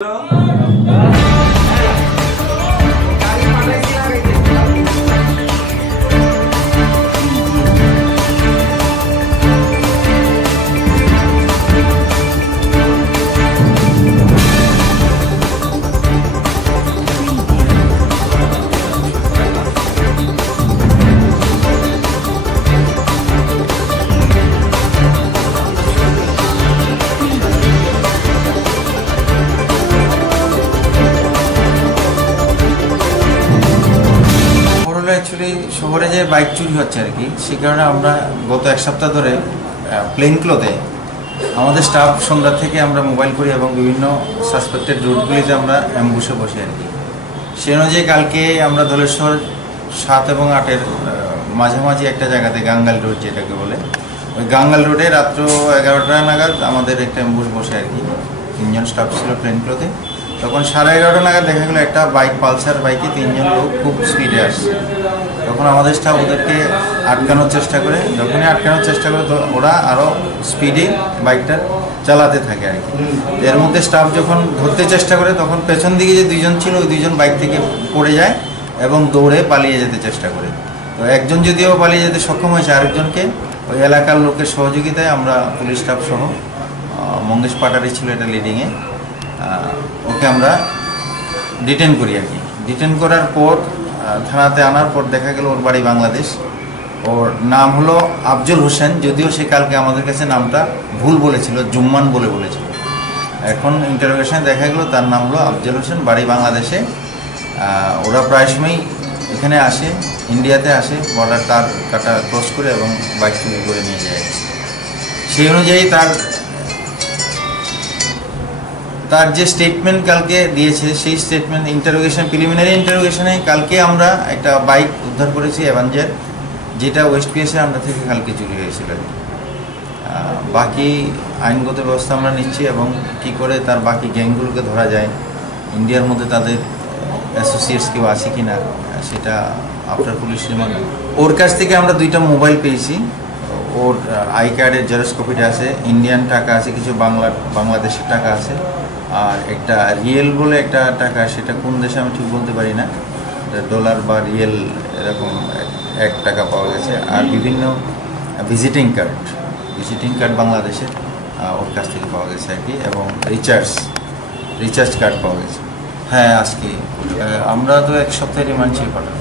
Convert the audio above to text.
Halo. Actually শহরে যে bike চুরি হচ্ছে আর কি, সেই কারণে আমরা গত এক সপ্তাহ ধরে প্লেন ক্লোথে আমাদের স্টাফ সন্ধ্যা থেকে আমরা মোবাইল করি এবং বিভিন্ন সাসপেক্টেড রুটগুলিতে আমরা অ্যাম্বুশে বসি আর কি। সেই অনুযায়ী কালকে আমরা ধলেশ্বর 7 এবং 8-এর মাঝামাঝি একটা জায়গাতে গাঙ্গাল রোড যেটাকে বলে, ওই গাঙ্গাল রোডে রাত্র 11টা নাগাদ আমাদের একটা অ্যাম্বুশ বসে আর কি। 3 জন স্টাফ ছিল প্লেন ক্লোথে। তখন 11:30 নাগাদ দেখা গেলো একটা বাইক, পালসার বাইকে 3 জন লোক খুব স্পিডে আসছে। তখন আমাদের স্টাফ ওদেরকে আটকানোর চেষ্টা করে, যখনই আটকানোর চেষ্টা করে ওরা আরও স্পিডে বাইকটা চালাতে থাকে আর কি। এর মধ্যে স্টাফ যখন ধরতে চেষ্টা করে তখন পেছন দিকে যে 2 জন ছিল ওই 2 জন বাইক থেকে পড়ে যায় এবং দৌড়ে পালিয়ে যেতে চেষ্টা করে। তো একজন যদিও পালিয়ে যেতে সক্ষম হয়েছে, আরেকজনকে ওই এলাকার লোকের সহযোগিতায় আমরা পুলিশ স্টাফ সহ, মঙ্গেশ পাটারি ছিল এটা লিডিংয়ে, ওকে আমরা ডিটেন করি আর কি। ডিটেন করার পর থানাতে আনার পর দেখা গেল ওর বাড়ি বাংলাদেশ। ওর নাম হলো আফজল হোসেন, যদিও সে কালকে আমাদের কাছে নামটা ভুল বলেছিল, জুম্মান বলেছিল। এখন ইন্টারোগেশনে দেখা গেল তার নাম হলো আফজল হোসেন, বাড়ি বাংলাদেশে। ওরা প্রায় সময় এখানে আসে, ইন্ডিয়াতে আসে, বর্ডার তার কাটা ক্রস করে এবং বাইক চুরি করে নিয়ে যায়। সেই অনুযায়ী তার যে স্টেটমেন্ট কালকে দিয়েছে, সেই স্টেটমেন্ট ইন্টারোগেশন, প্রিলিমিনারি ইন্টারোগেশনে কালকে আমরা একটা বাইক উদ্ধার করেছি অ্যাভেঞ্জার, যেটা ওয়েস্ট পিএসের আন্ডার থেকে কালকে চুরি হয়েছিল। বাকি আইনগত ব্যবস্থা আমরা নিচ্ছি এবং কী করে তার বাকি গ্যাংগুলোকে ধরা যায়, ইন্ডিয়ার মধ্যে তাদের অ্যাসোসিয়েটস কেউ আছে কি না, সেটা আফটার পুলিশ রিমান্ড। ওর কাছ থেকে আমরা 2টা মোবাইল পেয়েছি। ওর আই কার্ডের জেরক্স কপিটা আছে, ইন্ডিয়ান টাকা আছে, কিছু বাংলাদেশের টাকা আছে, আর একটা রিয়েল বলে একটা টাকা, সেটা কোন দেশে আমি ঠিক বলতে পারি না, ডলার বা রিয়েল এরকম 1 টাকা পাওয়া গেছে। আর বিভিন্ন ভিজিটিং কার্ড বাংলাদেশের ওর কাছ থেকে পাওয়া গেছে আর কি, এবং রিচার্জ কার্ড পাওয়া গেছে। হ্যাঁ, আজকে আমরা তো 1 সপ্তাহের রিমান্ড চেয়ে পাঠাবো।